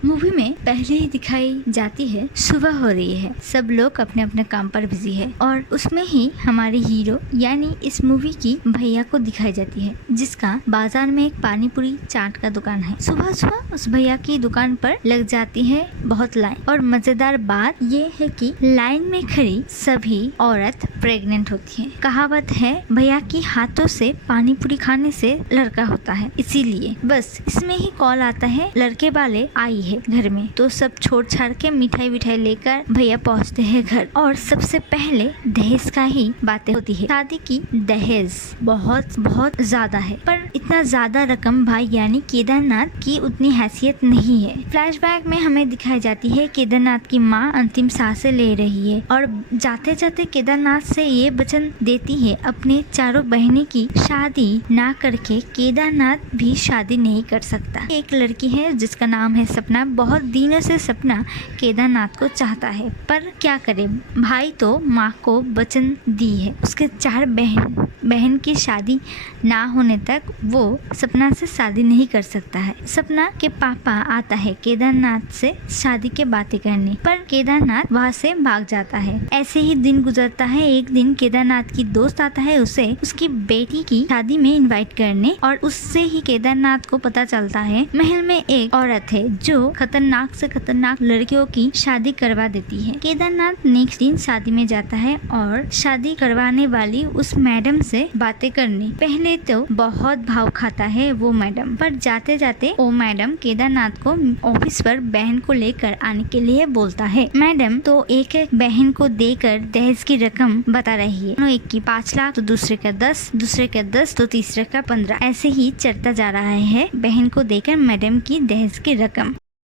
Movie में पहले ही दिखाई जाती है सुबह हो रही है, सब लोग अपने अपने काम पर बिजी है और उसमें ही हमारी हीरो यानी इस मूवी की भैया को दिखाई जाती है जिसका बाजार में एक पानी पूरी चाट का दुकान है। सुबह सुबह उस भैया की दुकान पर लग जाती है बहुत लाइन और मजेदार बात ये है कि लाइन में खड़ी सभी औरत प्रेग्नेंट होती है। कहावत है भैया की हाथों से पानी पूरी खाने से लड़का होता है, इसीलिए बस इसमें ही कॉल आता है लड़के वाले आई है घर में, तो सब छोड़ छाड़ के मिठाई विठाई लेकर भैया पहुंचते हैं घर और सबसे पहले दहेज का ही बातें होती है। शादी की दहेज बहुत बहुत ज्यादा है, पर इतना ज्यादा रकम भाई यानी केदारनाथ की उतनी हैसियत नहीं है। फ्लैशबैक में हमें दिखाई जाती है केदारनाथ की माँ अंतिम सांसें ले रही है और जाते जाते केदारनाथ से ये वचन देती है अपने चारों बहनें की शादी ना करके केदारनाथ भी शादी नहीं कर सकता। एक लड़की है जिसका नाम है सपना। बहुत दिनों से सपना केदारनाथ को चाहता है, पर क्या करे, भाई तो माँ को वचन दी है उसके 4 बहन की शादी ना होने तक वो सपना से शादी नहीं कर सकता है। सपना के पापा आता है केदारनाथ से शादी के बातें करने, पर केदारनाथ वहाँ से भाग जाता है। ऐसे ही दिन गुजरता है। एक दिन केदारनाथ की दोस्त आता है उसे उसकी बेटी की शादी में इनवाइट करने और उससे ही केदारनाथ को पता चलता है महल में एक औरत है जो खतरनाक से खतरनाक लड़कियों की शादी करवा देती है। केदारनाथ नेक्स्ट दिन शादी में जाता है और शादी करवाने वाली उस मैडम से बातें करने। पहले तो बहुत भाव खाता है वो मैडम, पर जाते जाते वो मैडम केदारनाथ को ऑफिस पर बहन को लेकर आने के लिए बोलता है। मैडम तो एक एक बहन को देकर दहेज की रकम बता रही है। एक की 5 लाख तो दूसरे का 10, दूसरे का 10 तो तीसरे का 15, ऐसे ही चढ़ता जा रहा है बहन को देकर मैडम की दहेज की रकम।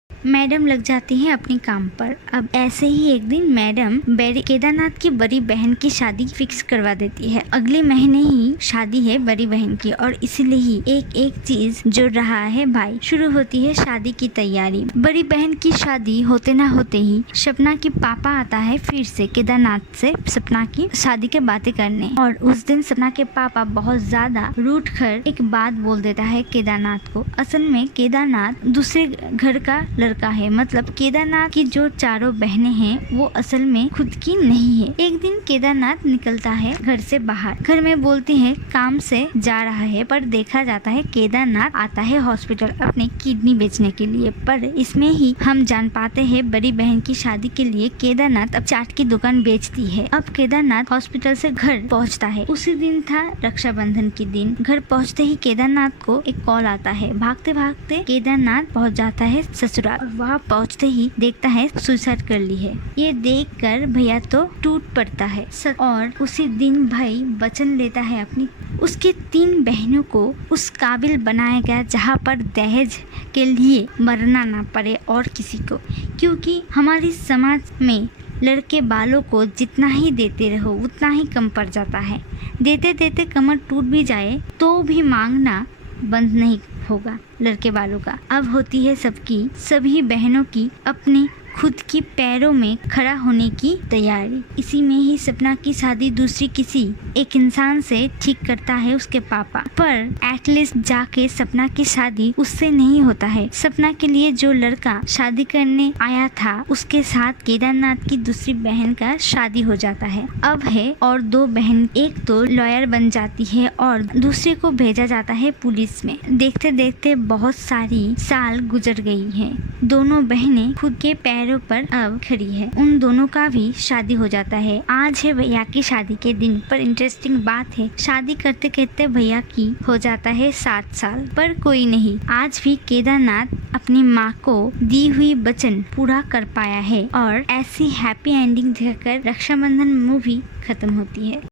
मैडम लग जाती है अपने काम पर। अब ऐसे ही एक दिन मैडम केदारनाथ की बड़ी बहन की शादी फिक्स करवा देती है। अगले महीने ही शादी है बड़ी बहन की और इसीलिए ही एक एक चीज जुड़ रहा है भाई। शुरू होती है शादी की तैयारी। बड़ी बहन की शादी होते ना होते ही सपना की पापा आता है फिर से केदारनाथ से सपना की शादी के बातें करने और उस दिन सपना के पापा बहुत ज्यादा रूठ कर एक बात बोल देता है केदारनाथ को। असल में केदारनाथ दूसरे घर का का है, मतलब केदारनाथ की जो 4 बहनें हैं वो असल में खुद की नहीं है। एक दिन केदारनाथ निकलता है घर से बाहर, घर में बोलते हैं काम से जा रहा है, पर देखा जाता है केदारनाथ आता है हॉस्पिटल अपने किडनी बेचने के लिए। पर इसमें ही हम जान पाते हैं बड़ी बहन की शादी के लिए केदारनाथ अब चाट की दुकान बेचती है। अब केदारनाथ हॉस्पिटल से घर पहुँचता है। उसी दिन था रक्षाबंधन की दिन। घर पहुँचते ही केदारनाथ को एक कॉल आता है। भागते भागते केदारनाथ पहुँच जाता है ससुराल। वहाँ पहुँचते ही देखता है सुसाइड कर ली है। ये देखकर भैया तो टूट पड़ता है और उसी दिन भाई वचन लेता है अपनी उसके 3 बहनों को उस काबिल बनाया गया जहाँ पर दहेज के लिए मरना ना पड़े और किसी को, क्योंकि हमारी समाज में लड़के बालों को जितना ही देते रहो उतना ही कम पड़ जाता है। देते देते कमर टूट भी जाए तो भी मांगना बंद नहीं होगा लड़के वालों का। अब होती है सभी बहनों की अपने खुद की पैरों में खड़ा होने की तैयारी। इसी में ही सपना की शादी दूसरी किसी एक इंसान से ठीक करता है उसके पापा, पर एटलीस्ट जाके सपना की शादी उससे नहीं होता है। सपना के लिए जो लड़का शादी करने आया था उसके साथ केदारनाथ की दूसरी बहन का शादी हो जाता है। अब है और 2 बहन, एक तो लॉयर बन जाती है और दूसरे को भेजा जाता है पुलिस में। देखते देखते बहुत सारी साल गुजर गई है। दोनों बहनें खुद के पैरों पर अब खड़ी है। उन दोनों का भी शादी हो जाता है। आज है भैया की शादी के दिन, पर इंटरेस्टिंग बात है शादी करते करते भैया की हो जाता है 7 साल, पर कोई नहीं, आज भी केदारनाथ अपनी माँ को दी हुई वचन पूरा कर पाया है और ऐसी हैप्पी एंडिंग देखकर रक्षाबंधन मूवी खत्म होती है।